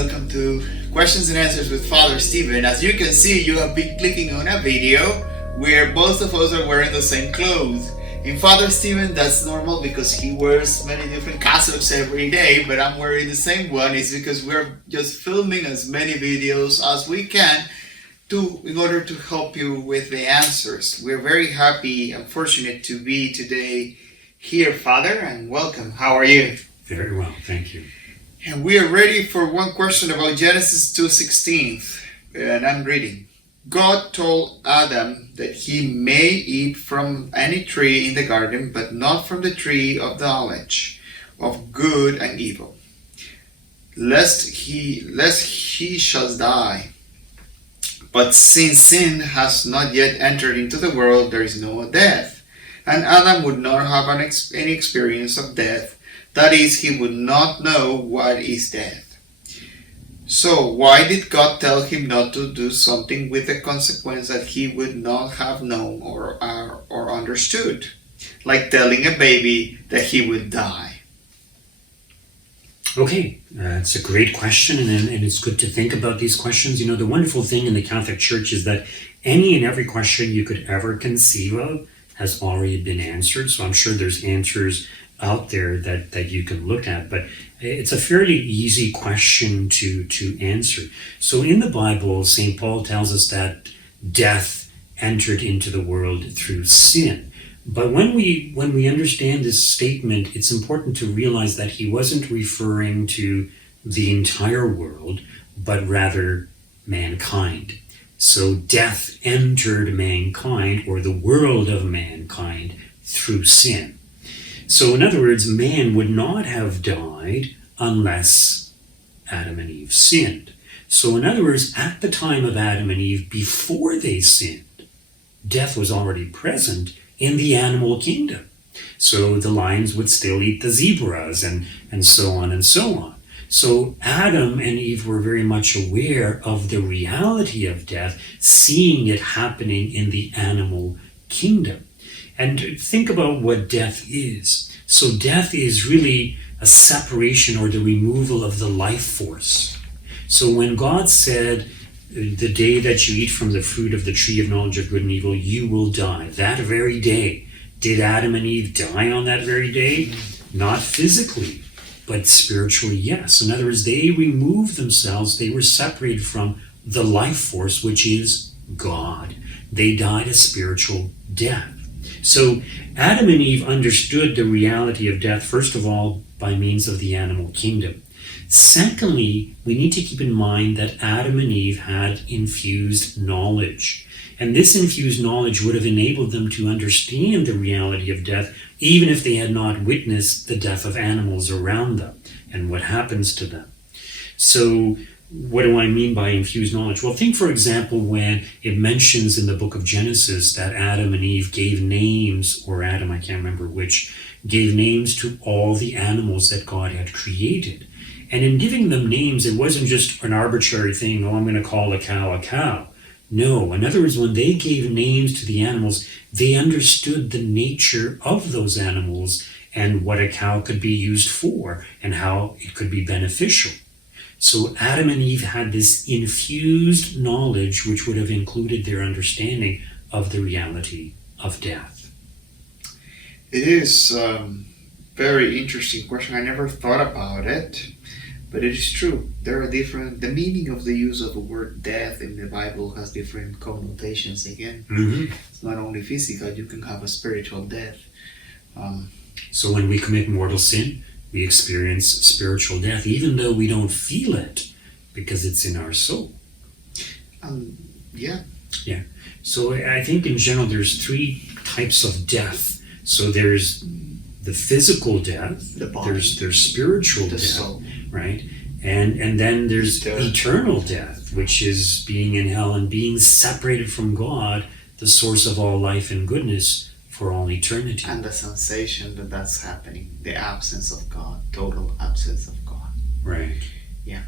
welcome to Questions and Answers with Father Stephen. As you can see, you have been clicking on a video where both of us are wearing the same clothes. In Father Stephen, that's normal because he wears many different cassocks every day, but I'm wearing the same one. It's because we're just filming as many videos as we can in order to help you with the answers. We're very happy and fortunate to be today here, Father, and welcome. How are you? Very well, thank you. And we are ready for one question about Genesis 2:16, and I'm reading. God told Adam that he may eat from any tree in the garden, but not from the tree of the knowledge of good and evil, lest he shall die. But since sin has not yet entered into the world, there is no death, and Adam would not have any experience of death. That is, he would not know what is death. So why did God tell him not to do something with the consequence that he would not have known or understood? Like telling a baby that he would die. Okay, it's a great question, and it's good to think about these questions. You know, the wonderful thing in the Catholic Church is that any and every question you could ever conceive of has already been answered. So I'm sure there's answers out there that you can look at, but it's a fairly easy question to answer. So in the Bible, St. Paul tells us that death entered into the world through sin. But when we understand this statement, it's important to realize that he wasn't referring to the entire world, but rather mankind. So death entered mankind, or the world of mankind, through sin. So in other words, man would not have died unless Adam and Eve sinned. So in other words, at the time of Adam and Eve, before they sinned, death was already present in the animal kingdom. So the lions would still eat the zebras and so on and so on. So Adam and Eve were very much aware of the reality of death, seeing it happening in the animal kingdom. And think about what death is. So death is really a separation or the removal of the life force. So when God said, the day that you eat from the fruit of the tree of knowledge of good and evil, you will die. That very day. Did Adam and Eve die on that very day? Not physically, but spiritually, yes. In other words, they removed themselves. They were separated from the life force, which is God. They died a spiritual death. So Adam and Eve understood the reality of death, first of all, by means of the animal kingdom. Secondly, we need to keep in mind that Adam and Eve had infused knowledge. And this infused knowledge would have enabled them to understand the reality of death, even if they had not witnessed the death of animals around them and what happens to them. So what do I mean by infused knowledge? Well, think, for example, when it mentions in the book of Genesis that Adam and Eve gave names, or Adam, I can't remember which, gave names to all the animals that God had created. And in giving them names, it wasn't just an arbitrary thing, I'm going to call a cow a cow. No, in other words, when they gave names to the animals, they understood the nature of those animals and what a cow could be used for and how it could be beneficial. So Adam and Eve had this infused knowledge which would have included their understanding of the reality of death. It is a very interesting question. I never thought about it, but it is true. There are the meaning of the use of the word death in the Bible has different connotations again. Mm-hmm. It's not only physical, you can have a spiritual death. So when we commit mortal sin, we experience spiritual death, even though we don't feel it, because it's in our soul. Yeah. So I think in general there's three types of death. So there's the physical death, the body, there's spiritual the death, soul. right? And then there's eternal death, which is being in hell and being separated from God, the source of all life and goodness, for all eternity. And the sensation that that's happening, the absence of God, total absence of God. Right. Yeah.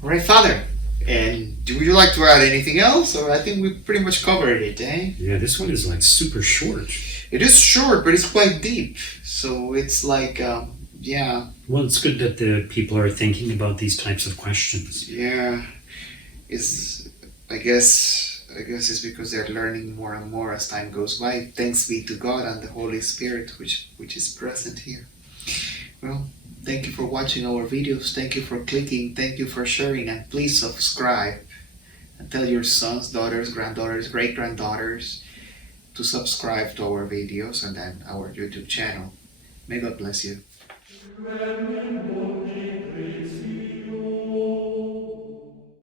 All right, Father. And would you like to add anything else? Or I think we pretty much covered it, eh? Yeah, this one is like super short. It is short, but it's quite deep. So it's like Yeah, Well, it's good that the people are thinking about these types of questions. yeah. It's I guess it's because they're learning more and more as time goes by. Thanks be to God and the Holy Spirit, which is present here. Well, thank you for watching our videos. Thank you for clicking. Thank you for sharing, and please subscribe and tell your sons, daughters, granddaughters, great granddaughters to subscribe to our videos and then our YouTube channel. May God bless you.